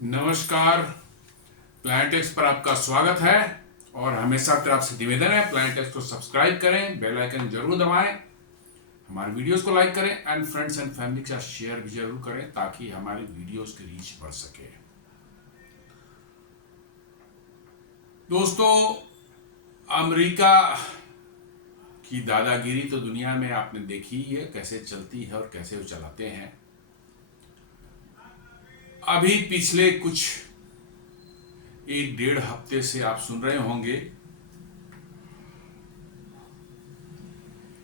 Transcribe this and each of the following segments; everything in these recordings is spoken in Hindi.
नमस्कार। प्लैनेटेक्स पर आपका स्वागत है और हमेशा तरफ से निवेदन है प्लैनेटेक्स को सब्सक्राइब करें, बेल आइकन जरूर दबाएं, हमारे वीडियोस को लाइक करें एंड फ्रेंड्स एंड फैमिली के साथ शेयर भी जरूर करें ताकि हमारी वीडियोस की रीच बढ़ सके। दोस्तों, अमेरिका की दादागिरी तो दुनिया में आपने देखी ही है, कैसे चलती है और कैसे वो चलाते हैं। अभी पिछले कुछ 1-1.5 हफ्ते से आप सुन रहे होंगे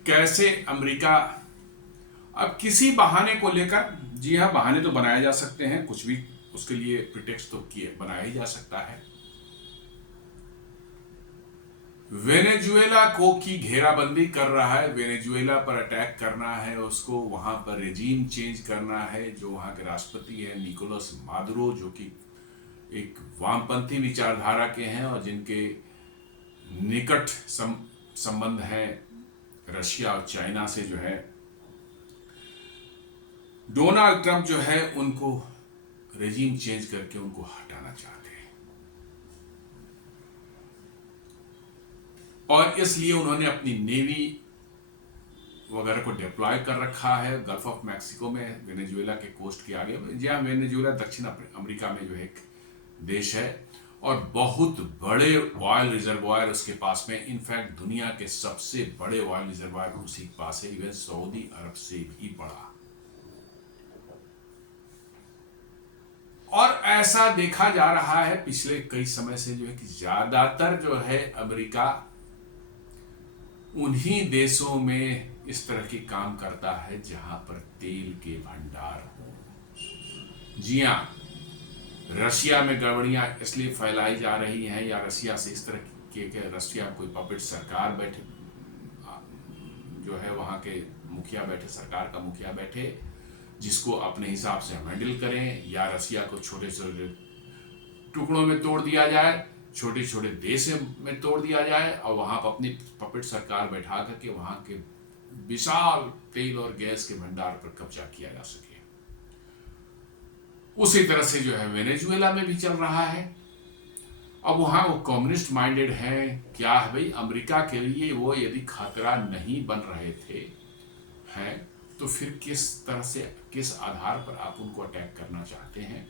कैसे अमेरिका अब किसी बहाने को लेकर, जी हाँ, बहाने तो बनाए जा सकते हैं, कुछ भी उसके लिए प्रिटेक्स्ट तो किए बनाया ही जा सकता है। वेनेजुएला को की घेराबंदी कर रहा है, वेनेजुएला पर अटैक करना है, उसको वहां पर रेजीम चेंज करना है। जो वहां के राष्ट्रपति है निकोलस मादुरो, जो कि एक वामपंथी विचारधारा के हैं और जिनके निकट संबंध है रशिया और चाइना से, जो है डोनाल्ड ट्रंप जो है उनको रेजीम चेंज करके उनको हटाना चाहते हैं। और इसलिए उन्होंने अपनी नेवी वगैरह को डिप्लॉय कर रखा है गल्फ ऑफ मैक्सिको में, वेनेजुएला के कोस्ट के आगे। जहाँ वेनेजुएला दक्षिण अमेरिका में जो है एक देश है और बहुत बड़े ऑयल रिजर्वायर उसके पास में, इनफैक्ट दुनिया के सबसे बड़े ऑयल रिजर्वायर उसी के पास है, इवन सऊदी अरब से भी बड़ा। और ऐसा देखा जा रहा है पिछले कई समय से जो है कि ज्यादातर जो है अमेरिका उन्हीं देशों में इस तरह के काम करता है जहां पर तेल के भंडार हो। जी हां, रशिया में गड़बड़ियां इसलिए फैलाई जा रही हैं या रशिया से इस तरह के रशिया कोई पपेट सरकार बैठे, जो है वहां के मुखिया बैठे, सरकार का मुखिया बैठे, जिसको अपने हिसाब से हैंडल करें, या रशिया को छोटे छोटे टुकड़ों में तोड़ दिया जाए, छोटे छोटे देश में तोड़ दिया जाए और वहां पर अपनी पपेट सरकार बैठा करके वहां के विशाल तेल और गैस के भंडार पर कब्जा किया जा सके। उसी तरह से जो है वेनेजुएला में भी चल रहा है। अब वहां वो कम्युनिस्ट माइंडेड है, क्या है भाई, अमेरिका के लिए वो यदि खतरा नहीं बन रहे थे हैं तो फिर किस तरह से, किस आधार पर आप उनको अटैक करना चाहते हैं।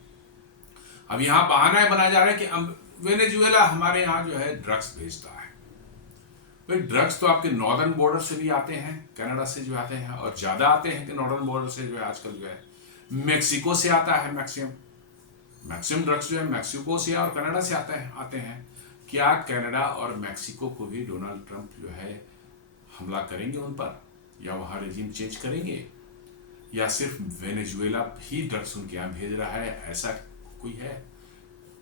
अब यहां बहाना बनाया जा रहा है कि वेनेजुएला हमारे यहां जो है ड्रग्स भेजता है। भाई ड्रग्स तो आपके नॉर्दर्न बॉर्डर से भी आते हैं, कनाडा से जो आते हैं, और ज्यादा आते हैं कि नॉर्दर्न बॉर्डर से जो है आजकल जो है मेक्सिको से आता है। मैक्सिमम ड्रग्स जो है मेक्सिको से और कनाडा से आते हैं। क्या कनाडा और मेक्सिको को भी डोनाल्ड ट्रंप जो है हमला करेंगे उन पर, या वहां रेजिम चेंज करेंगे, या सिर्फ वेनेजुएला ही ड्रग्स उनके यहां भेज रहा है, ऐसा कोई है?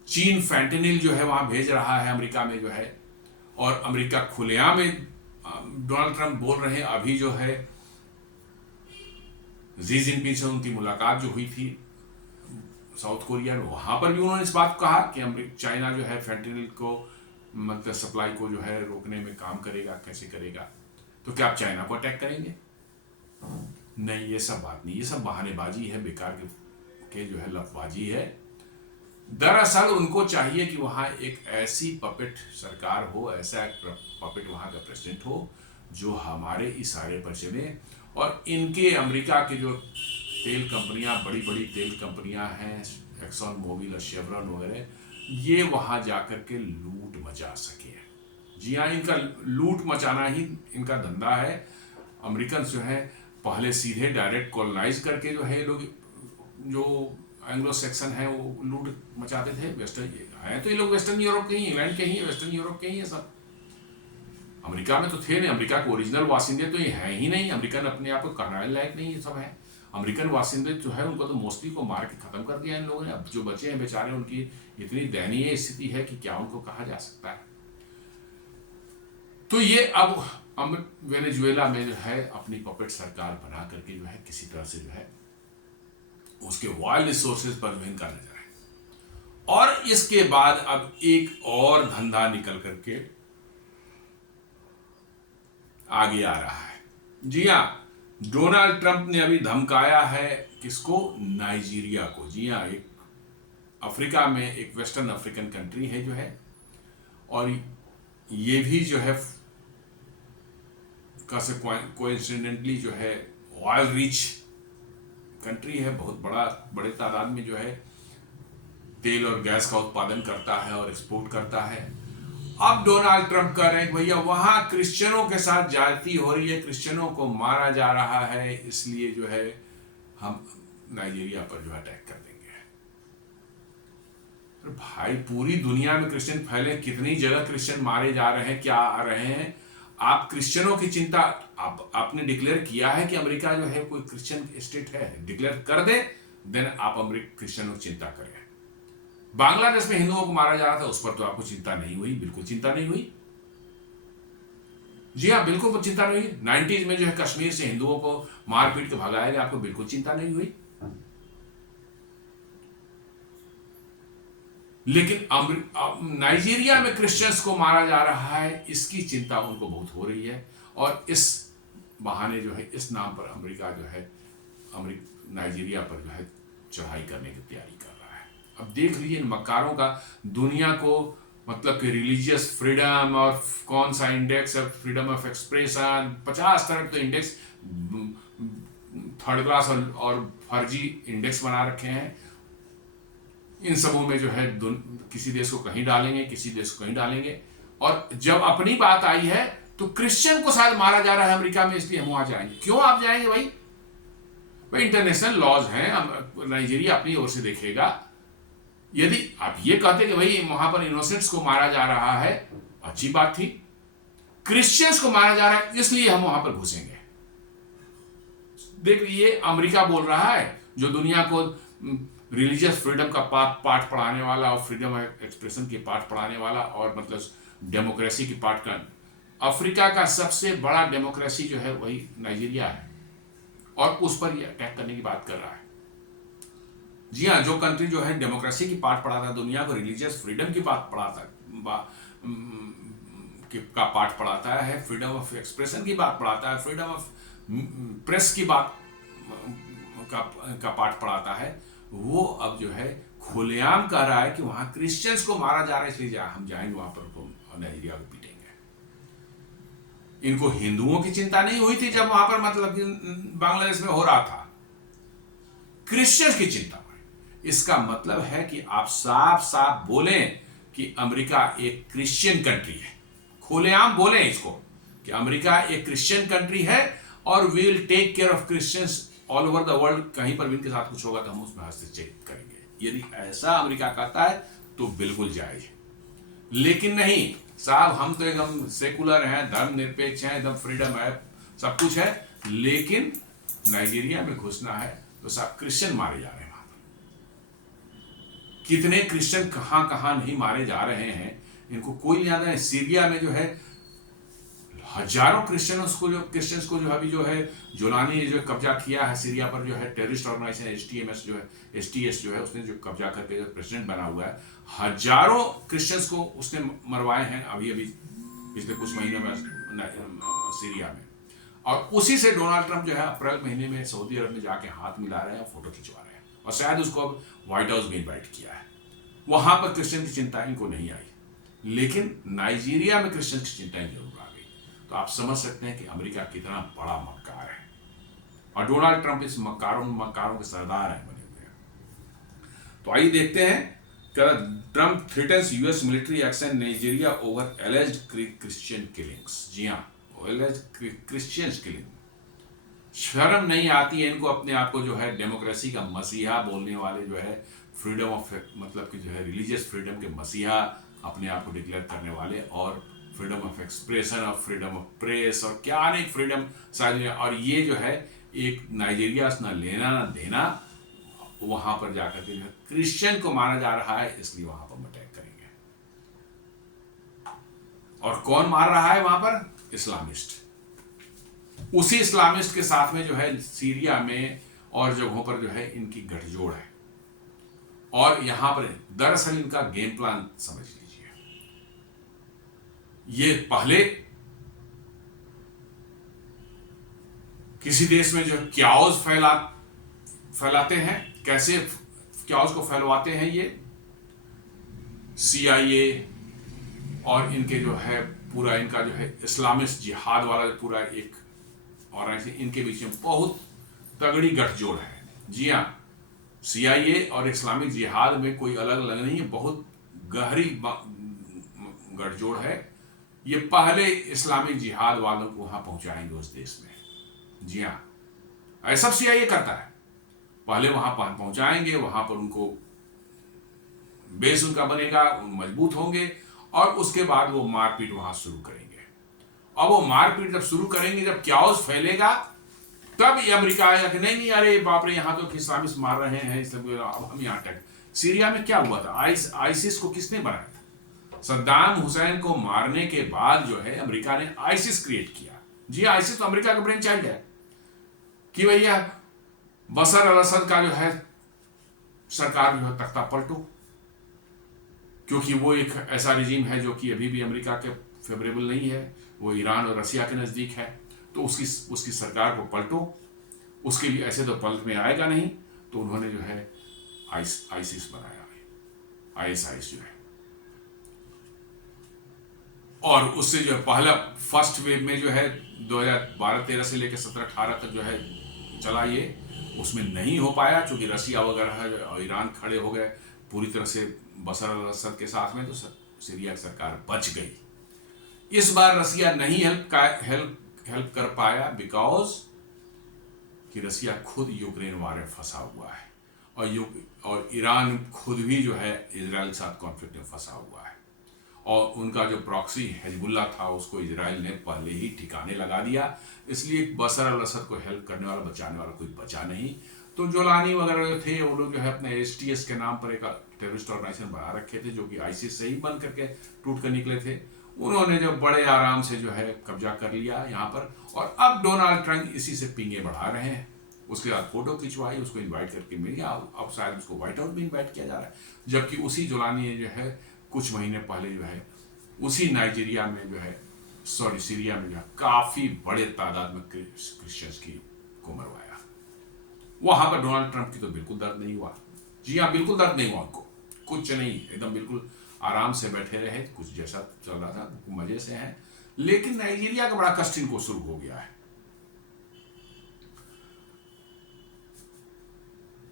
चीन फैंटेनिल जो है वहां भेज रहा है अमेरिका में जो है, और अमेरिका खुलेआम में डोनाल्ड ट्रंप बोल रहे हैं। अभी जो है जी जिनपिंग से उनकी मुलाकात जो हुई थी साउथ कोरिया में, वहां पर भी उन्होंने इस बात को कहा कि चाइना जो है फैंटेनिल को मतलब सप्लाई को जो है रोकने में काम करेगा, कैसे करेगा। तो क्या आप चाइना को अटैक करेंगे? नहीं, ये सब बात नहीं, ये सब बहानेबाजी है, बेकार के जो है लफबाजी है। दरअसल उनको चाहिए कि वहां एक ऐसी पपेट सरकार हो, ऐसा एक पपेट वहां का प्रेसिडेंट हो जो हमारे इशारे पर चले। और इनके अमेरिका के जो तेल कंपनियां, बड़ी बड़ी तेल कंपनियां हैं, एक्सॉन मोबिल और शेवरॉन वगैरह, ये वहां जाकर के लूट मचा सके। जी हाँ, इनका लूट मचाना ही इनका धंधा है। अमेरिकन जो है पहले सीधे डायरेक्ट कॉलोनाइज करके जो है लोग, जो एंग्लो सेक्शन है वो लूट मचाते थे। वेस्टर्न है तो ये लोग वेस्टर्न यूरोप के ही, इंग्लैंड के ही, वेस्टर्न यूरोप के ही है सब। अमेरिका में तो थे नहीं, अमेरिका के ओरिजिनल वासिंदे तो ये है ही नहीं। अमेरिकन अपने आप को कहने लायक नहीं, ये सब है। अमेरिकन वासिंदे जो है उनको तो मोस्टली को मार के खत्म कर दिया इन लोगों ने। अब जो बचे हैं बेचारे, उनकी इतनी दयनीय स्थिति है कि क्या उनको कहा जा सकता है। तो ये अब वेनेजुएला में जो है अपनी पपेट सरकार बना करके जो है किसी तरह से जो है उसके ऑयल रिसोर्सेज पर विन करने जा रहे हैं। और इसके बाद अब एक और धंधा निकल करके आगे आ रहा है। जी हां, डोनाल्ड ट्रंप ने अभी धमकाया है किसको? नाइजीरिया को। जी हां, एक अफ्रीका में एक वेस्टर्न अफ्रीकन कंट्री है जो है, और ये भी जो है कोइंसिडेंटली जो है ऑयल रिच कंट्री है, बहुत बड़े तादाद में जो है तेल और गैस का उत्पादन करता है और एक्सपोर्ट करता है। अब डोनाल्ड ट्रंप कह रहे हैं भैया वहां क्रिश्चियनों के साथ ज्यादती हो रही है, क्रिश्चियनों को मारा जा रहा है, इसलिए जो है हम नाइजीरिया पर जो अटैक कर देंगे। तो भाई पूरी दुनिया में क्रिश्चियन फैले, कितनी जगह क्रिश्चियन मारे जा रहे हैं, क्या आ रहे हैं, आप क्रिश्चियनों की चिंता, आपने डिक्लेयर किया है कि अमेरिका जो है कोई क्रिश्चियन स्टेट है, डिक्लेयर कर दे, देन आप अमेरिका क्रिश्चियनों की चिंता करें। बांग्लादेश में हिंदुओं को मारा जा रहा था, उस पर तो आपको चिंता नहीं हुई, बिल्कुल चिंता नहीं हुई। जी हाँ, बिल्कुल चिंता नहीं हुई। 90s में जो है कश्मीर से हिंदुओं को मारपीट के भगाया गया, आपको बिल्कुल चिंता नहीं हुई। लेकिन नाइजीरिया में क्रिश्चियंस को मारा जा रहा है, इसकी चिंता उनको बहुत हो रही है, और इस बहाने जो है, इस नाम पर अमेरिका जो है नाइजीरिया पर जो है चढ़ाई करने की तैयारी कर रहा है। अब देख लीजिए इन मक्कारों का दुनिया को, मतलब कि रिलीजियस फ्रीडम और कौन सा इंडेक्स है, फ्रीडम ऑफ एक्सप्रेशन, 50 तरह के इंडेक्स, थर्ड क्लास और फर्जी इंडेक्स बना रखे हैं। इन सबों में जो है किसी देश को कहीं डालेंगे, किसी देश को कहीं डालेंगे, और जब अपनी बात आई है तो क्रिश्चियन को शायद मारा जा रहा है अमेरिका में, इसलिए हम वहां जाएंगे। क्यों आप जाएंगे भाई? इंटरनेशनल लॉज हैं, नाइजीरिया अपनी ओर से देखेगा। यदि आप ये कहते कि भाई वहां पर इनोसेंट्स को मारा जा रहा है, अच्छी बात थी, क्रिश्चियंस को मारा जा रहा है इसलिए हम वहां पर घुसेंगे। देख लीजिए अमेरिका बोल रहा है, जो दुनिया को रिलीजियस फ्रीडम का पाठ पढ़ाने वाला और फ्रीडम ऑफ एक्सप्रेशन की पाठ पढ़ाने वाला और मतलब डेमोक्रेसी की पाठ का, अफ्रीका का सबसे बड़ा डेमोक्रेसी जो है वही नाइजीरिया है, और उस पर ये अटैक करने की बात कर रहा है। जी हाँ, जो कंट्री जो है डेमोक्रेसी की पाठ पढ़ाता है, दुनिया को रिलीजियस फ्रीडम की बात पढ़ाता का पाठ पढ़ाता है, फ्रीडम ऑफ एक्सप्रेशन की बात पढ़ाता है, फ्रीडम ऑफ प्रेस की बात का पाठ पढ़ाता है, वो अब जो है खुलेआम कह रहा है कि वहां क्रिश्चियंस को मारा जा रहा है, इसलिए हम जाएंगे वहां पर, नाइजीरिया को पीटेंगे। इनको हिंदुओं की चिंता नहीं हुई थी जब वहां पर मतलब बांग्लादेश में हो रहा था, क्रिश्चियंस की चिंता हुई। इसका मतलब है कि आप साफ साफ बोलें कि अमेरिका एक क्रिश्चियन कंट्री है, खुलेआम बोलें इसको कि अमेरिका एक क्रिश्चियन कंट्री है और we will take care of Christians all over the world. कहीं पर भी इनके साथ कुछ होगा तो हम उसमें हस्तक्षेप करेंगे। यदि ऐसा अमेरिका कहता है तो बिल्कुल जायज, लेकिन नहीं साहब, हम तो एकदम सेकुलर हैं, धर्मनिरपेक्ष हैं, एकदम फ्रीडम है, सब कुछ है, लेकिन नाइजीरिया में घुसना है तो सब क्रिश्चियन मारे जा रहे हैं। वहां पर कितने क्रिश्चियन कहां कहां नहीं मारे जा रहे हैं, इनको कोई नहीं आता है। सीरिया में जो है हजारों क्रिश्चियंस को जो अभी जो है जोलानी ने जो कब्जा किया है सीरिया पर, जो है टेररिस्ट ऑर्गेनाइजेशन एचटीएमएस जो है, एसटीएस जो है, उसने जो कब्जा करके जो प्रेसिडेंट बना हुआ है, हजारों क्रिश्चियंस को उसने मरवाए हैं अभी पिछले कुछ महीनों में सीरिया में। और उसी से डोनाल्ड ट्रंप जो है अप्रैल महीने में सऊदी अरब में जाके हाथ मिला रहे हैं, फोटो खिंचवा रहे हैं, और शायद उसको अब व्हाइट हाउस में इन्वाइट किया है। वहां पर क्रिश्चियन की चिंता इनको नहीं आई, लेकिन नाइजीरिया में क्रिश्चियन की चिंताएं जरूर आ गई। तो आप समझ सकते हैं कि अमेरिका कितना बड़ा मक्कार है, और डोनाल्ड ट्रंप इस मक्कारों के सरदार हैं बने हुए हैं। तो आइए देखते हैं, Trump threatens US military action Nigeria over alleged Christian killings. जी हाँ, क्रिश्चियन किलिंग। शर्म नहीं आती है इनको अपने आप को जो है डेमोक्रेसी का मसीहा बोलने वाले, जो है फ्रीडम ऑफ मतलब कि जो है रिलीजियस फ्रीडम के मसीहा अपने आप को डिक्लेयर करने वाले, और फ्रीडम ऑफ एक्सप्रेशन और फ्रीडम ऑफ प्रेस और क्या नहीं फ्रीडम सारी, और ये जो है एक नाइजीरिया ना लेना ना देना, वहां पर जाकर के जो क्रिश्चियन को मारा जा रहा है, इसलिए वहां पर अटैक करेंगे। और कौन मार रहा है वहां पर? इस्लामिस्ट। उसी इस्लामिस्ट के साथ में जो है सीरिया में और जगहों पर जो है इनकी गठजोड़ है, और यहां पर दरअसल इनका गेम प्लान समझ लीजिए। ये पहले किसी देश में जो क्याओस फैलाते हैं, कैसे क्याओस को फैलवाते हैं ये CIA और इनके जो है पूरा इनका जो है इस्लामिस्ट जिहाद वाला जो पूरा एक ऑर्गेनाइजेशन, इनके बीच में बहुत तगड़ी गठजोड़ है। जी हाँ, CIA और इस्लामिक जिहाद में कोई अलग अलग नहीं है, बहुत गहरी गठजोड़ है। ये पहले इस्लामिक जिहाद वालों को वहां पहुंचाएंगे उस देश में। जी हाँ, ऐसा CIA करता है, पहले वहां पहुंचाएंगे, वहां पर उनको बेस उनका बनेगा, मजबूत होंगे, और उसके बाद वो मारपीट वहां शुरू करेंगे। और वो मारपीट जब शुरू करेंगे, जब क्याओस फैलेगा, तब ये अमेरिका आएगा कि नहीं नहीं, अरे बाप रे, यहाँ तो इस्लामिस्ट मार रहे हैं, इसलिए अब हम यहाँ तक। सीरिया में क्या हुआ था, आईसिस को किसने बनाया था? सद्दाम हुसैन को मारने के बाद जो है अमेरिका ने आईसिस क्रिएट किया। जी, आईसिस तो अमेरिका का ब्रेन चाइल्ड है कि भैया बशर अल असद का जो है सरकार जो है तख्ता पलटो, क्योंकि वो एक ऐसा रिजीम है जो कि अभी भी अमेरिका के फेवरेबल नहीं है, वो ईरान और रसिया के नज़दीक है, तो उसकी सरकार को पलटो। उसके लिए ऐसे तो पलट में आएगा नहीं, तो उन्होंने जो है आईसिस बनाया, ISIS जो है। और उससे जो है पहला फर्स्ट वेव में जो है 2012-13 से लेकर 17-18 तक जो है चला, ये उसमें नहीं हो पाया क्योंकि रसिया वगैरह और ईरान खड़े हो गए पूरी तरह से बशर अल असद के साथ में, तो सीरिया की सरकार बच गई। इस बार रसिया नहीं हेल्प कर पाया बिकॉज कि रसिया खुद यूक्रेन वार में फंसा हुआ है, और ईरान खुद भी जो है इजराइल के साथ कॉन्फ्लिक्ट में फंसा हुआ है, और उनका जो प्रॉक्सी हिजबुल्लाह था उसको इजराइल ने पहले ही ठिकाने लगा दिया। इसलिए बशर अल असद को हेल्प करने वाला, बचाने वाला कोई बचा नहीं। तो जोलानी वगैरह जो थे, वो लोग जो है अपने STS के नाम पर एक टेररिस्ट ऑर्गेनाइजेशन बना रखे थे, जो कि आईसिस से ही बन करके टूट कर निकले थे। उन्होंने जो बड़े आराम से जो है कब्जा कर लिया यहाँ पर, और अब डोनाल्ड ट्रंप इसी से पिंगे बढ़ा रहे हैं। उसके बाद फोटो खिंचवाई, उसको इन्वाइट करके मिल गया, अब शायद उसको व्हाइट हाउस भी इन्वाइट किया जा रहा है। जबकि उसी जोलानी ने जो है कुछ महीने पहले जो है उसी सीरिया में जो है काफी बड़े तादाद में क्रिश्चियंस को मरवाया। वहां पर डोनाल्ड ट्रंप की तो बिल्कुल दर्द नहीं हुआ। जी हाँ, बिल्कुल दर्द नहीं हुआ उनको, कुछ नहीं, एकदम बिल्कुल आराम से बैठे रहे, कुछ जैसा चल रहा था मजे से हैं। लेकिन नाइजीरिया का बड़ा कष्ट इनको शुरू हो गया है।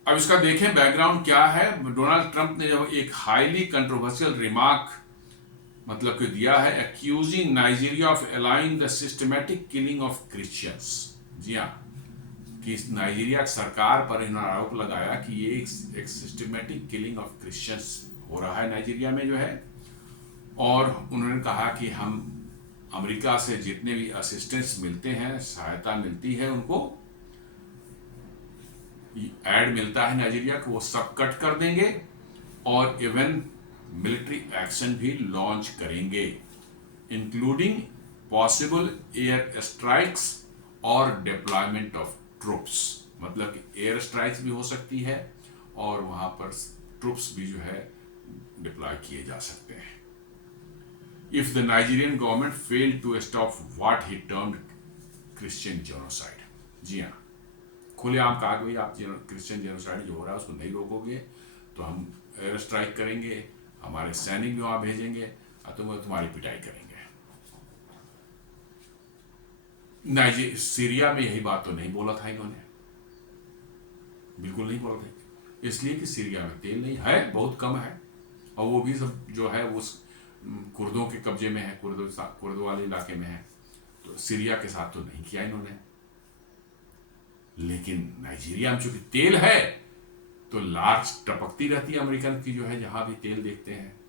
अब इसका देखें बैकग्राउंड क्या है। डोनाल्ड ट्रंप ने जब एक हाईली कंट्रोवर्शियल रिमार्क मतलब कि दिया है, accusing Nigeria of allowing the systematic killing of Christians. जी हाँ, कि नाइजीरिया सरकार पर इन्होंने आरोप लगाया कि ये एक सिस्टमैटिक किलिंग ऑफ क्रिश्चियंस हो रहा है नाइजीरिया में जो है। और उन्होंने कहा कि हम अमेरिका से जितने भी असिस्टेंस मिलते हैं, सहायता मिलती है, उनको एड मिलता है नाइजीरिया को, वो सब कट कर देंगे, और इवन मिलिट्री एक्शन भी लॉन्च करेंगे, इंक्लूडिंग पॉसिबल एयर स्ट्राइक्स और डिप्लॉयमेंट ऑफ ट्रूप्स। मतलब कि एयर स्ट्राइक्स भी हो सकती है और वहां पर ट्रूप्स भी जो है डिप्लॉय किए जा सकते हैं। If the Nigerian government fail to stop what he termed Christian genocide. जी हाँ, खुलेआम कहा कि आप क्रिश्चियन जेनोसाइड जो हो रहा है उसको नहीं रोकोगे तो हम एयर स्ट्राइक करेंगे, हमारे सैनिक भी वहां भेजेंगे और तुम्हारी पिटाई करेंगे। सीरिया में यही बात तो नहीं बोला था इन्होंने, बिल्कुल नहीं बोला था, इसलिए कि सीरिया में तेल नहीं है, बहुत कम है, और वो भी सब जो है उस कुर्दों के कब्जे में है, कुर्द वाले इलाके में है, तो सीरिया के साथ तो नहीं किया इन्होंने। लेकिन नाइजीरिया में चूंकि तेल है तो लाश टपकती रहती है अमेरिकन की जो है, जहां भी तेल देखते हैं।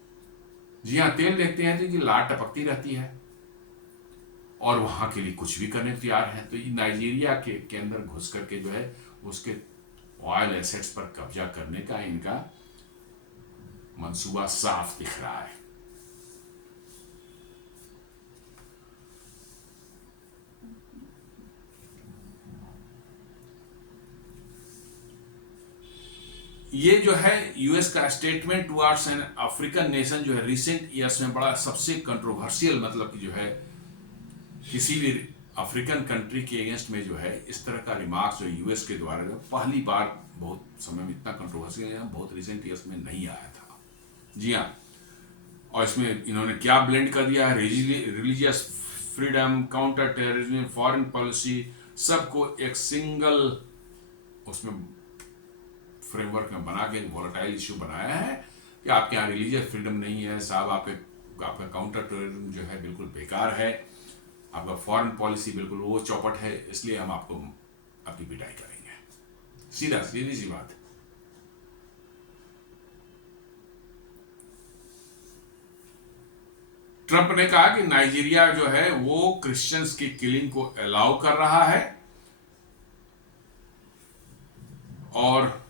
जी हाँ, तेल देखते हैं तो कि लाश टपकती रहती है, और वहां के लिए कुछ भी करने तैयार है। तो नाइजीरिया के अंदर घुस करके जो है उसके ऑयल एसेट्स पर कब्जा करने का इनका मंसूबा साफ दिख रहा है। ये जो है यूएस का statement towards an African nation जो है रिसेंट ईयर्स में बड़ा सबसे कंट्रोवर्शियल, मतलब कि जो है किसी भी अफ्रीकन कंट्री के अगेंस्ट में जो है इस तरह का रिमार्क्स जो यूएस के द्वारा जो पहली बार बहुत समय में इतना कंट्रोवर्शियल है, बहुत रिसेंट ईयर्स में नहीं आया था। जी हाँ, और इसमें इन्होंने क्या ब्लेंड कर दिया है, religious freedom, counter terrorism, foreign policy, सबको एक सिंगल उसमें फ्रेमवर्क में बना के एक वॉलेटाइल इश्यू बनाया है कि आपके यहाँ रिलीजियस फ्रीडम नहीं है साहब, आपका काउंटर टेररिज्म जो है बिल्कुल बेकार है, आपका फॉरेन पॉलिसी बिल्कुल वो चौपट है, इसलिए हम आपको आपकी पिटाई करेंगे। सीधी सी बात। ट्रंप ने कहा कि नाइजीरिया जो है वो क्रिश्चियंस की किलिंग को अलाउ कर रहा है और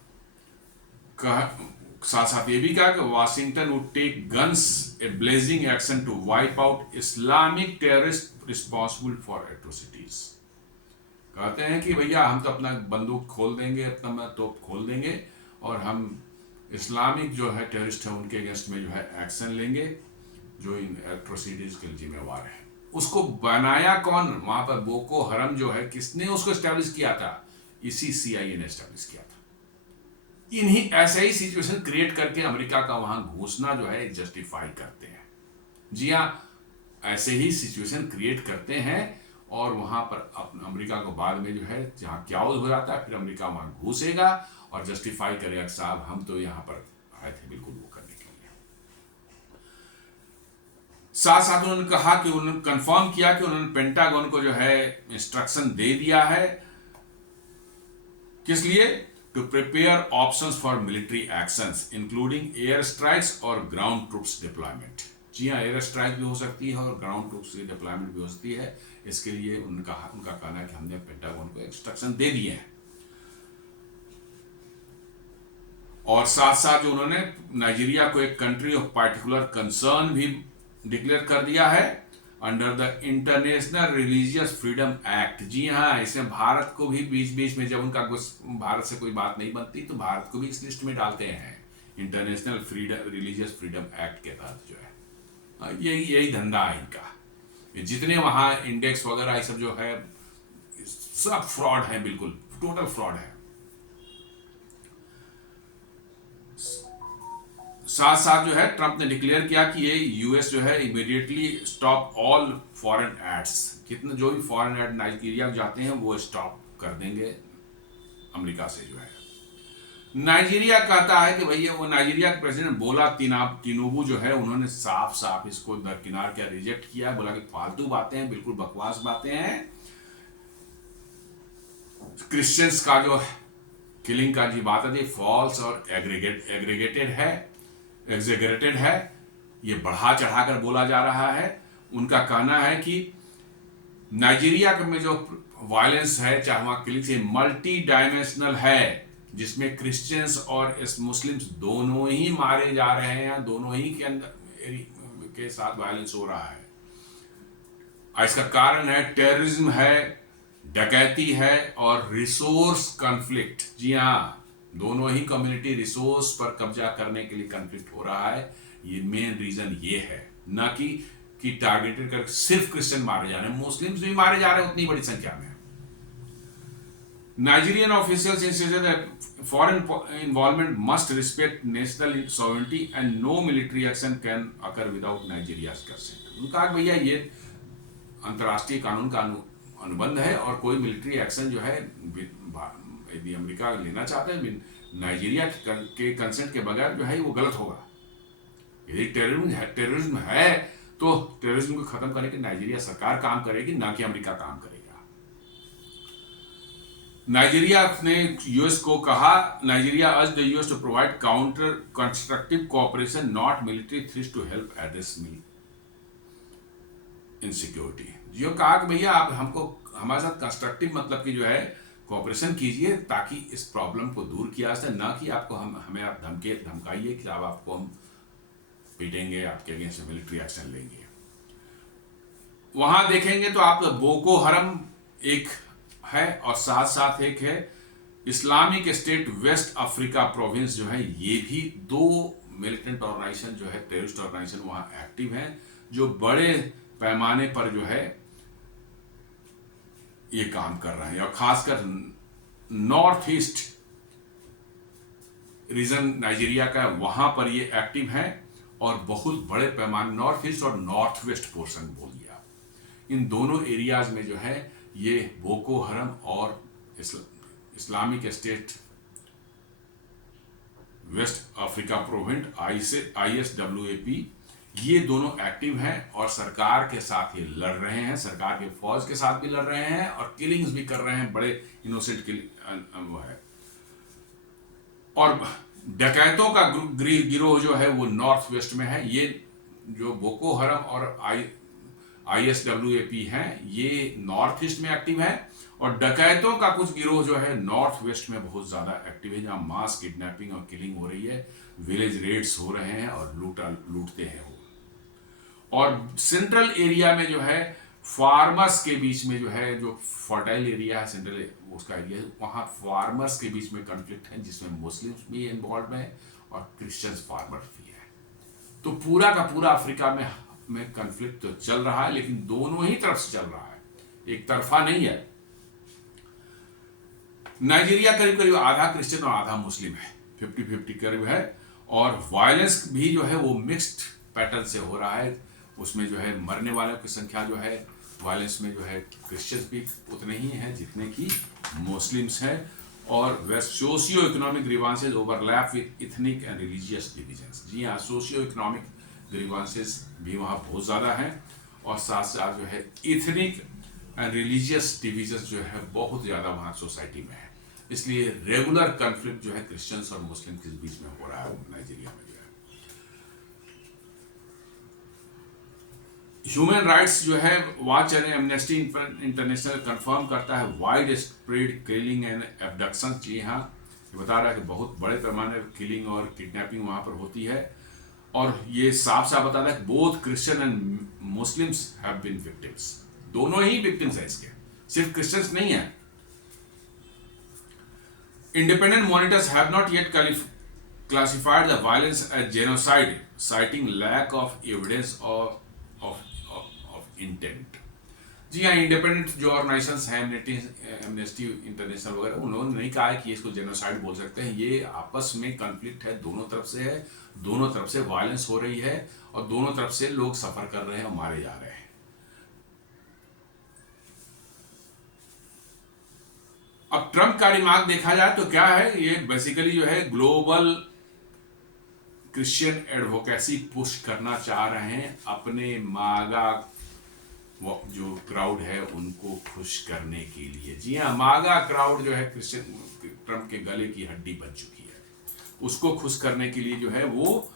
साथ साथ ये भी कहा कि Washington would take guns a blazing action to wipe out Islamic terrorist responsible for atrocities. कहते हैं कि भैया हम तो अपना बंदूक खोल देंगे, अपना तोप खोल देंगे और हम इस्लामिक जो है टेररिस्ट है उनके अगेंस्ट में जो है एक्शन लेंगे जो इन एट्रोसिटीज के लिए जिम्मेवार है। उसको बनाया कौन? वहां पर बोको हरम जो है, किसने उसको एस्टेब्लिश किया था? इसी CIA ने एस्टेब्लिश किया था। इन्हीं ऐसे ही सिचुएशन क्रिएट करके अमेरिका का वहां घुसना जो है जस्टिफाई करते हैं। जी हाँ, ऐसे ही सिचुएशन क्रिएट करते हैं और वहां पर अमेरिका को बाद में जो है जहां क्या हो जाता है, फिर अमेरिका वहां घुसेगा और जस्टिफाई करेगा साहब हम तो यहां पर आए थे बिल्कुल वो करने के लिए। साथ साथ उन्होंने कहा कि उन्होंने कंफर्म किया कि उन्होंने पेंटागन को जो है इंस्ट्रक्शन दे दिया है, किस लिए? To prepare options for military actions including air strikes और ग्राउंड ट्रूप्स डिप्लॉयमेंट। जी हाँ, एयर स्ट्राइक भी हो सकती है और ग्राउंड ट्रूप्स की डिप्लॉयमेंट भी हो सकती है। इसके लिए उनका कहना है कि हमने पेंटागन को इंस्ट्रक्शन दे दिए हैं। और साथ साथ जो उन्होंने नाइजीरिया को एक कंट्री ऑफ पार्टिकुलर कंसर्न भी डिक्लेयर कर दिया है under the international religious freedom act. जी हाँ, इसमें भारत को भी बीच बीच में जब उनका भारत से कोई बात नहीं बनती तो भारत को भी इस लिस्ट में डालते हैं, international freedom religious freedom act के तहत जो है। यही धंधा है इनका। जितने वहां इंडेक्स वगैरह ये सब जो है सब फ्रॉड है, बिल्कुल टोटल फ्रॉड है। साथ साथ जो है ट्रंप ने डिक्लेयर किया कि ये यूएस जो है immediately stop all foreign aids. कितने जो भी फॉरेन एड नाइजीरिया जाते हैं वो स्टॉप कर देंगे अमेरिका से जो है। नाइजीरिया कहता है कि भैया वो नाइजीरिया के प्रेसिडेंट बोला तिनुबू जो है उन्होंने साफ साफ इसको दरकिनार किया, रिजेक्ट किया, बोला कि फालतू बातें हैं, बिल्कुल बकवास बातें हैं। क्रिश्चियंस का जो किलिंग का जी बात है फॉल्स और एग्रीगेटेड है, एग्जेगरेटेड है, ये बढ़ा चढ़ाकर बोला जा रहा है। उनका कहना है कि नाइजीरिया में जो वायलेंस है चाहे वहां किलिंग से मल्टी डायमेंशनल है, जिसमें क्रिश्चियंस और मुस्लिम्स दोनों ही मारे जा रहे हैं, दोनों ही के अंदर के साथ वायलेंस हो रहा है। इसका कारण है टेररिज्म है, डकैती है और रिसोर्स कॉन्फ्लिक्ट। जी हाँ, दोनों ही कम्युनिटी रिसोर्स पर कब्जा करने के लिए कॉन्फ्लिक्ट हो रहा है। ये मेन रीजन ये है, ना कि टारगेटेड कर सिर्फ क्रिश्चियन मारे जा रहे हैं, मुस्लिम्स भी मारे जा रहे हैं उतनी बड़ी संख्या में। Nigerian officials insisted that foreign involvement must respect national sovereignty and no military action can occur without Nigeria's consent. उनका भैया ये अंतर्राष्ट्रीय कानून का अनुबंध है और कोई मिलिट्री एक्शन जो है यदि अमेरिका लेना चाहते हैं नाइजीरिया के कंसेंट के बगैर जो है वो गलत होगा। यदि टेररिज्म है तो टेररिज्म को खत्म करने के नाइजीरिया सरकार काम करेगी, ना कि अमेरिका काम करेगा। नाइजीरिया ने यूएस को कहा, Nigeria urged the US to provide counter constructive cooperation not military threats to help address insecurity. जियो कहा कि भैया आप हमको हमारे साथ कंस्ट्रक्टिव मतलब कि जो है कोऑपरेशन कीजिए ताकि इस प्रॉब्लम को दूर किया जाए, ना कि आपको हमें आप धमकाइए कि अब आपको हम पीटेंगे, आपके अगेंस्ट मिलिट्री एक्शन लेंगे। वहां देखेंगे तो आप बोको हरम एक है और साथ साथ एक है Islamic State West Africa province जो है, ये भी दो मिलिटेंट ऑर्गेनाइजेशन जो है टेररिस्ट ऑर्गेनाइजेशन वहां एक्टिव हैं, जो बड़े पैमाने पर जो है ये काम कर रहे हैं और खासकर नॉर्थ ईस्ट रीजन नाइजीरिया का वहां पर ये एक्टिव है और बहुत बड़े पैमाने नॉर्थ ईस्ट और नॉर्थ वेस्ट पोर्शन बोलिए आप, इन दोनों एरियाज में जो है ये बोको हरम और Islamic State West Africa province ISWAP, ये दोनों एक्टिव हैं और सरकार के साथ ये लड़ रहे हैं, सरकार के फौज के साथ भी लड़ रहे हैं और किलिंग्स भी कर रहे हैं, बड़े इनोसेंट वो है। और डकैतों का गिरोह जो है वो नॉर्थ वेस्ट में है। ये जो बोको हरम और ISWAP हैं ये नॉर्थ ईस्ट में एक्टिव है, और डकैतों का कुछ गिरोह जो है नॉर्थ वेस्ट में बहुत ज्यादा एक्टिव है, जहां मास किडनैपिंग और किलिंग हो रही है, विलेज रेड्स हो रहे हैं और लूटते हैं वो। और सेंट्रल एरिया में जो है फार्मर्स के बीच में जो है, जो फर्टाइल एरिया है सेंट्रल उसका एरिया है, वहाँ फार्मर्स के बीच में कॉन्फ्लिक्ट है, जिसमें मुस्लिम्स भी इन्वॉल्व है और क्रिश्चियंस फार्मर्स भी है। तो पूरा का पूरा अफ्रीका में कॉन्फ्लिक्ट तो चल रहा है, लेकिन दोनों ही तरफ से चल रहा है, एक तरफा नहीं है। नाइजीरिया करीब करीब आधा क्रिश्चियन और आधा मुस्लिम है, 50-50 करीब है, और वायलेंस भी जो है वो मिक्स्ड पैटर्न से हो रहा है। उसमें जो है मरने वालों की संख्या जो है वायलेंस में जो है क्रिश्चियंस भी उतने ही हैं जितने की मुस्लिम्स हैं, और वे socio economic grievances overlap with ethnic and religious divisions. जी हाँ, सोशियो इकोनॉमिक ग्रीवांसेस भी वहाँ बहुत ज़्यादा हैं, और साथ साथ जो है इथनिक एंड रिलीजियस डिविजन्स जो है बहुत ज़्यादा वहाँ सोसाइटी में है। इसलिए रेगुलर कॉन्फ्लिक्ट जो है क्रिश्चियंस और मुस्लिम के बीच में हो रहा है नाइजीरिया में। ह्यूमन राइट्स जो है watch and Amnesty International confirm करता है widespread killing and abduction. जी हाँ, ये बता रहा है कि बहुत बड़े पैमाने पर किलिंग और किडनैपिंग वहाँ पर होती है, और ये साफ साफ बताता है कि both Christian and Muslims have been victims. दोनों ही विक्टिम्स हैं इसके, सिर्फ क्रिश्चियंस नहीं है। Independent monitors have not yet classified the violence as genocide, citing lack of evidence of intent. जी हाँ, इंडिपेंडेंट जो ऑर्गेनाइजेशंस हैं, एमनेस्टी इंटरनेशनल वगैरह, उन्होंने नहीं कहा है कि इसको जेनोसाइड बोल सकते हैं। ये आपस में कॉन्फ्लिक्ट है, दोनों तरफ से है, दोनों तरफ से वायलेंस हो रही है, और दोनों तरफ से लोग सफर कर रहे हैं और मारे जा रहे हैं। अब ट्रंप का रिमार्क देखा जाए तो क्या है, ये बेसिकली जो है ग्लोबल क्रिश्चियन एडवोकेसी पुश करना चाह रहे हैं, अपने मागा जो क्राउड है उनको खुश करने के लिए। जी हाँ, मागा क्राउड जो है क्रिश्चियन ट्रंप के गले की हड्डी बन चुकी है, उसको खुश करने के लिए जो है वो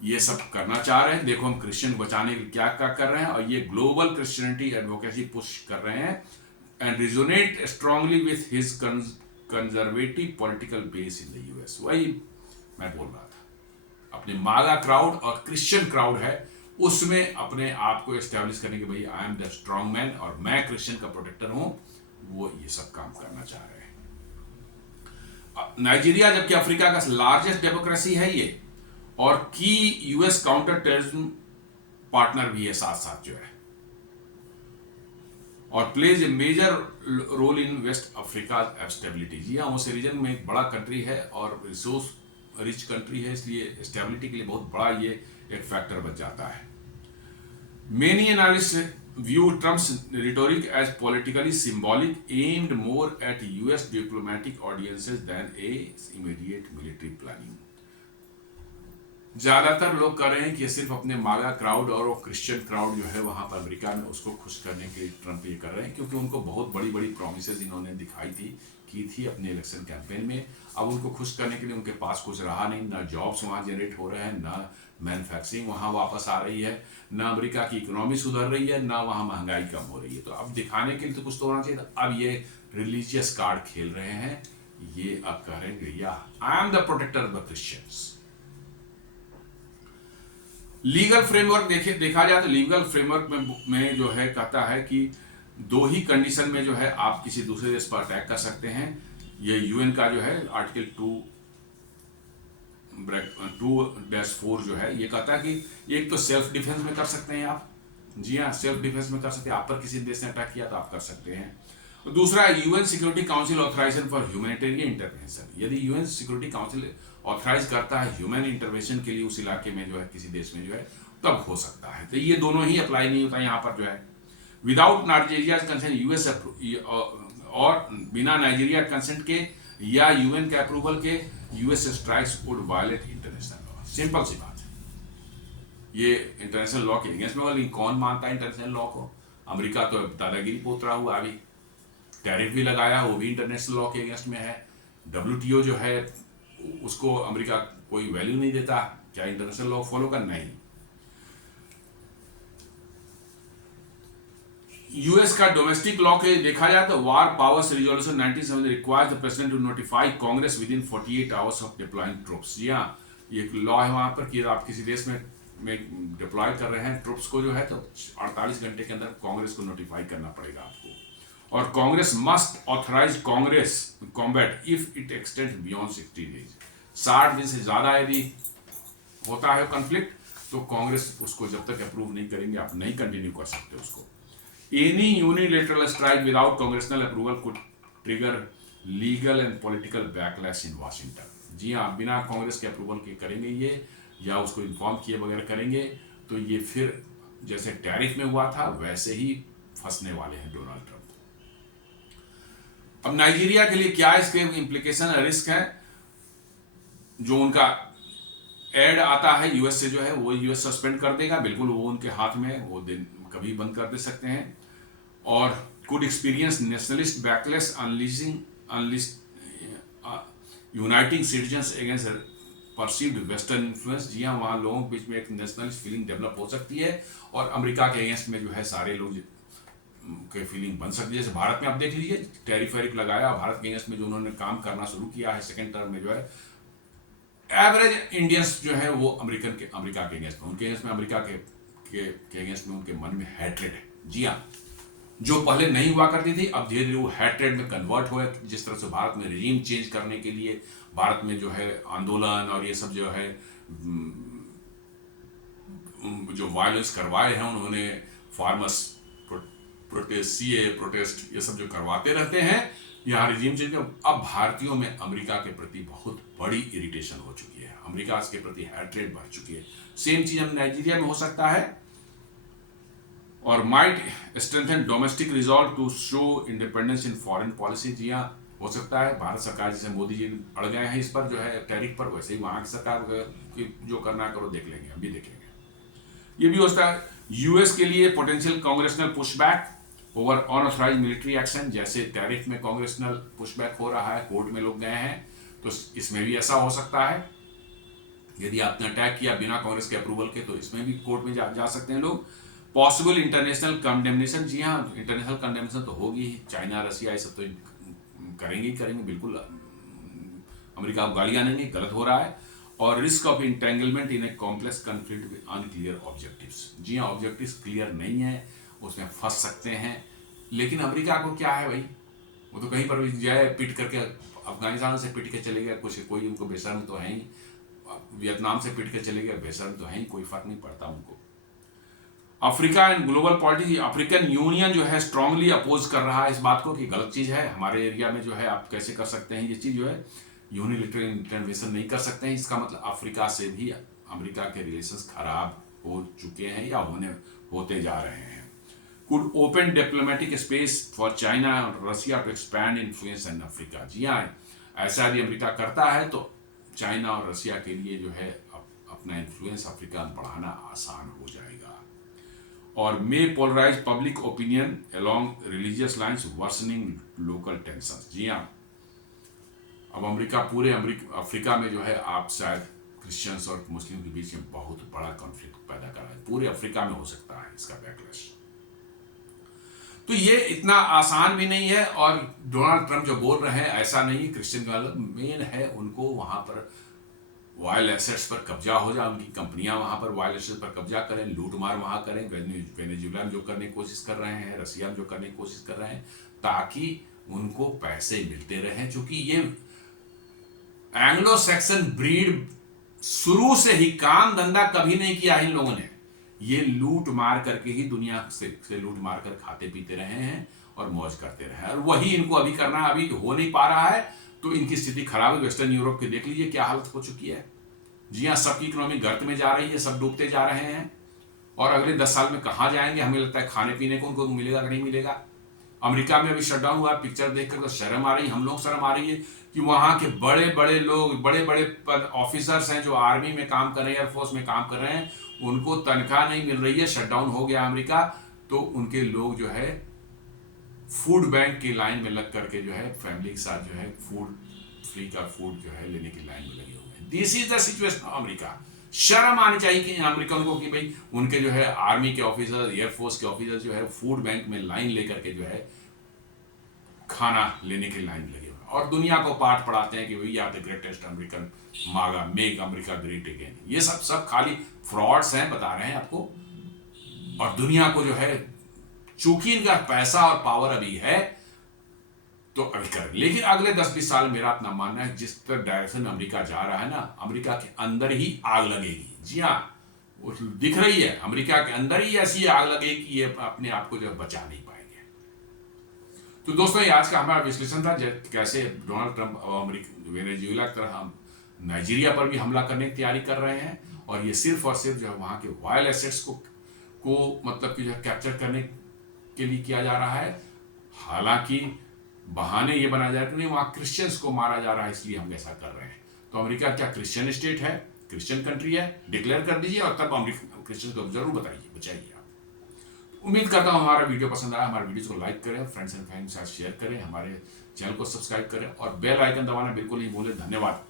ये सब करना चाह रहे हैं। देखो हम क्रिश्चियन बचाने के लिए क्या क्या कर रहे हैं, और ये ग्लोबल क्रिश्चियनिटी एडवोकेसी पुश कर रहे हैं and resonate strongly with his conservative political base in the US। वही मैं बोल रहा था, अपने मागा क्राउड और क्रिश्चियन क्राउड है उसमें अपने आप को एस्टेब्लिश करने के, भाई आई एम द स्ट्रॉन्ग मैन और मैं क्रिश्चियन का प्रोटेक्टर हूं, वो ये सब काम करना चाह रहे हैं। नाइजीरिया जबकि अफ्रीका का लार्जेस्ट डेमोक्रेसी है ये, और की US काउंटर टेररिज्म पार्टनर भी है साथ साथ जो है, और plays a major role in West Africa stability. जी हाँ, उस रीजन में एक बड़ा कंट्री है और रिसोर्स रिच कंट्री है, इसलिए स्टेबिलिटी के लिए बहुत बड़ा ये एक फैक्टर बन जाता है। Many analyst view Trump's rhetoric as politically symbolic, aimed more at US diplomatic audiences than a immediate military planning. ज्यादातर लोग कर रहे हैं कि सिर्फ अपने मागा क्राउड और वो क्रिश्चियन क्राउड जो है वहां पर अमेरिका में उसको खुश करने के लिए ट्रंप ये कर रहे हैं, क्योंकि उनको बहुत बड़ी बड़ी प्रॉमिसेस इन्होंने दिखाई की थी अपने इलेक्शन कैंपेन में। अब उनको खुश करने के लिए उनके पास कुछ रहा नहीं, ना जॉब्स वहाँ जनरेट हो रहे हैं, ना मैन्युफैक्चरिंग वहाँ वापस आ रही है, ना अमेरिका की इकोनॉमी सुधर रही है, ना वहाँ महंगाई कम हो रही है। तो अब दिखाने के लिए तो कुछ तो होना चाहिए था। अब ये रिलीजियस कार्ड खेल रहे हैं, ये अब कह रहे हैं या I am the protector of the Christians. Legal framework देखा जाए तो लीगल फ्रेमवर्क में जो है कहता है कि दो ही कंडीशन में जो है आप किसी दूसरे देश पर अटैक कर सकते हैं। ये UN का जो है आर्टिकल 2-4 जो है ये कहता है कि एक तो सेल्फ डिफेंस में कर सकते हैं आप, जी हाँ सेल्फ डिफेंस में कर सकते हैं, आप पर किसी देश ने अटैक किया तो आप कर सकते हैं, दूसरा, UN security council authorization for humanitarian intervention. यदि यूएन सिक्योरिटी काउंसिल ऑथराइज करता है ह्यूमन इंटरवेंशन के लिए उस इलाके में जो है, किसी देश में जो है, तब हो सकता है। तो ये दोनों ही अप्लाई नहीं होता यहाँ पर जो है। विदाउट नाइजीरिया कंसेंट यूएस, और बिना नाइजीरिया कंसेंट के या यूएन के अप्रूवल के US strikes would violate international law. Simple सी बात है, ये इंटरनेशनल लॉ के अगेंस्ट में होगा। लेकिन कौन मानता है इंटरनेशनल लॉ को? अमेरिका तो दादागिरी पोत रहा हुआ, अभी टैरिफ भी लगाया, वो भी इंटरनेशनल लॉ के अगेंस्ट में है। WTO जो है उसको अमेरिका कोई वैल्यू नहीं देता, क्या इंटरनेशनल लॉ फॉलो करना? नहीं। यूएस का डोमेस्टिक लॉ के देखा जाए तो War Powers Resolution 1970 requires the president to notify Congress within 48 hours of deploying troops. जी हाँ, ये लॉ है वहां पर कि आप किसी देश में डिप्लॉय कर रहे हैं ट्रूप्स को जो है, तो 48 घंटे के अंदर कांग्रेस को नोटिफाई करना पड़ेगा आपको। और Congress must authorize Congress combat if it extend beyond 60 days. 60 दिन से ज्यादा यदि होता है कॉन्फ्लिक्ट, तो कांग्रेस उसको जब तक अप्रूव नहीं करेंगे, आप नहीं कंटिन्यू कर सकते उसको। Any unilateral strike without congressional approval could trigger legal and political backlash in Washington। जी हाँ, बिना कांग्रेस के अप्रूवल के करेंगे ये, या उसको इन्फॉर्म किए बगैर करेंगे, तो ये फिर जैसे टैरिफ में हुआ था वैसे ही फंसने वाले हैं डोनाल्ड ट्रंप। अब नाइजीरिया के लिए क्या इसके इम्प्लीकेशन रिस्क है? जो उनका एड आता है यूएस से जो है, वो यूएस सस्पेंड कर देगा, बिल्कुल वो उनके हाथ में, वो दिन कभी बंद कर दे सकते हैं। और could experience nationalist backlash uniting citizens against perceived western influence। जी हाँ, वहाँ लोगों के बीच में एक नेशनलिस्ट फीलिंग डेवलप हो सकती है, और अमेरिका के अगेंस्ट में जो है सारे लोग के फीलिंग बन सकती है। जैसे भारत में आप देख लीजिए, टैरिफ वैरिफ लगाया, भारत के अगेंस्ट में जो उन्होंने काम करना शुरू किया है सेकेंड टर्म में, जो है एवरेज इंडियंस जो है वो अमेरिका के अगेंस्ट में, उनके अगेंस्ट में, अमेरिका के अगेंस्ट में उनके मन में हैट्रेड है। जी हाँ, जो पहले नहीं हुआ करती थी, अब धीरे धीरे वो हैट्रेड में कन्वर्ट हुआ। जिस तरह से भारत में रिजीम चेंज करने के लिए भारत में जो है आंदोलन और ये सब जो है जो वायलेंस करवाए हैं उन्होंने, फार्मर्स प्रोटेस्ट, सीए प्रोटेस्ट, ये सब जो करवाते रहते हैं, यहाँ रिजीम चेंज। अब भारतीयों में अमेरिका के प्रति बहुत बड़ी इरिटेशन हो चुकी है, अमेरिका के प्रति हैट्रेड बढ़ चुकी है। सेम चीज हम नाइजीरिया में हो सकता है। और might strengthen domestic resolve to show independence in foreign policy. जी हाँ, हो सकता है भारत सरकार, जैसे मोदी जी अड़ गए हैं इस पर जो है टैरिफ पर, वैसे ही वहाँ की सरकार जो करना करो, देख लेंगे, हम भी देखेंगे। ये भी हो सकता है यूएस के लिए potential congressional pushback over unauthorized military action. जैसे टैरिफ में कांग्रेशनल पुशबैक हो रहा है, कोर्ट में लोग गए हैं, तो इसमें भी ऐसा हो सकता है। यदि आपने अटैक किया बिना कांग्रेस के अप्रूवल के, तो इसमें भी कोर्ट में जा सकते हैं लोग। Possible international condemnation. जी हाँ, इंटरनेशनल कंडेमनेशन तो होगी ही, चाइना रसिया ये सब तो करेंगे ही करेंगे, बिल्कुल अमेरिका को गालियां देंगे, गलत हो रहा है। और risk of entanglement in a complex conflict with unclear objectives. जी हाँ, ऑब्जेक्टिव्स क्लियर नहीं है, उसमें फंस सकते हैं। लेकिन अमेरिका को क्या है भाई, वो तो कहीं पर भी जाए, पिट करके अफगानिस्तान से पिट के चले गया, कुछ कोई उनको बेशर्म तो है ही, वियतनाम से पिट के चले गए, बेशर्म तो है ही, कोई फर्क नहीं पड़ता उनको। Africa and global politics. African union जो है स्ट्रांगली अपोज कर रहा है इस बात को कि गलत चीज है, हमारे एरिया में जो है आप कैसे कर सकते हैं ये चीज, जो है यूनिलैटरल इंटरवेंशन नहीं कर सकते हैं। इसका मतलब अफ्रीका से भी अमेरिका के रिलेशंस खराब हो चुके हैं या होते जा रहे हैं। Could open diplomatic space for China और Russia to expand influence in Africa. जी हाँ, ऐसा यदि अमेरिका करता है तो चाइना और रशिया के लिए जो है अपना इन्फ्लुएंस अफ्रीका में बढ़ाना आसान हो जाएगा। और may polarise public opinion along religious lines, worsening local tension. जी हाँ, अब पूरे अफ्रीका में जो है आप शायद क्रिश्चियंस और मुस्लिम के बीच में बहुत बड़ा कॉन्फ्लिक्ट पैदा कर रहा है, पूरे अफ्रीका में हो सकता है इसका बैकलैश। तो ये इतना आसान भी नहीं है। और डोनाल्ड ट्रंप जो बोल रहे हैं ऐसा नहीं, क्रिश्चियन वाला मेन है उनको वहां पर वाइल्ड एसेट्स पर कब्जा हो जाए, उनकी कंपनियां वहां पर वाइल्ड एसेट्स पर कब्जा करें, लूट मार वहां करें। वेनेजुएला में जो करने की कोशिश कर रहे हैं, रसिया में जो करने की कोशिश कर रहे हैं, ताकि उनको पैसे मिलते रहें। क्योंकि ये एंग्लो सैक्सन ब्रीड शुरू से ही काम धंधा कभी नहीं किया इन लोगों ने, ये लूट मार करके ही दुनिया से लूट मार कर खाते पीते रहे हैं। और मौज करते रहें। और वही इनको अभी करना है, अभी हो नहीं पा रहा है तो इनकी स्थिति खराब है। वेस्टर्न यूरोप की देख लीजिए क्या हालत हो चुकी है। जी हाँ, सबकी इकोनॉमी गर्त में जा रही है, सब डूबते जा रहे हैं। और अगले 10 साल में कहाँ जाएंगे, हमें लगता है खाने पीने को उनको मिलेगा कि नहीं मिलेगा। अमेरिका में अभी शटडाउन हुआ, पिक्चर देखकर तो शर्म आ रही, हम लोग शर्म आ रही है कि वहाँ के बड़े बड़े लोग, बड़े बड़े ऑफिसर्स हैं जो आर्मी में काम कर रहे हैं, एयरफोर्स में काम कर रहे हैं, उनको तनख्वाह नहीं मिल रही है। शटडाउन हो गया अमेरिका तो उनके लोग जो है फूड बैंक की लाइन में लग करके जो है फैमिली के साथ जो है फूड फ्री का फूड जो है लेने की लाइन में लगे हुए हैं। This is the situation of America. शर्म आनी चाहिए कि अमेरिकन को कि भाई उनके जो है आर्मी के ऑफिसर, एयरफोर्स के ऑफिसर जो है फूड बैंक में लाइन लेकर के जो है खाना लेने की लाइन लगे हुए और दुनिया को पाठ पढ़ाते हैं कि we are the greatest American, MAGA make America great again. ये सब खाली फ्रॉड्स हैं, बता रहे हैं आपको। और दुनिया को जो है, चूंकि इनका पैसा और पावर अभी है तो अभी कर, लेकिन अगले 10-20 साल मेरा अपना मानना है जिस तरह डायरेक्शन में अमेरिका जा रहा है ना, अमेरिका के अंदर ही आग लगेगी। जी हाँ, वो दिख रही है, अमेरिका के अंदर ही ऐसी आग लगेगी कि ये अपने आप को जो है बचा नहीं पाएंगे। तो दोस्तों, ये आज का हमारा विश्लेषण था कैसे डोनाल्ड ट्रंप वेनेजुएला की तरह हम नाइजीरिया पर भी हमला करने की तैयारी कर रहे हैं। और ये सिर्फ और सिर्फ जो है वहाँ के वाइल्ड एसेट्स को मतलब कि जो है कैप्चर करने के लिए किया जा रहा है। हालांकि बहाने ये बनाया जा रहा है कि नहीं वहाँ क्रिश्चियंस को मारा जा रहा है इसलिए हम ऐसा कर रहे हैं। तो अमेरिका क्या क्रिश्चियन स्टेट है, क्रिश्चियन कंट्री है? डिक्लेयर कर दीजिए और तब अमेरिका क्रिश्चियन को जरूर बताइए, बचाइए आप। उम्मीद करता हूँ हमारा वीडियो पसंद आया। हमारे वीडियो को लाइक करें, फ्रेंड्स एंड फैमिली के साथ शेयर करें, हमारे चैनल को सब्सक्राइब करें और बेल आइकन दबाना बिल्कुल नहीं भूलें। धन्यवाद।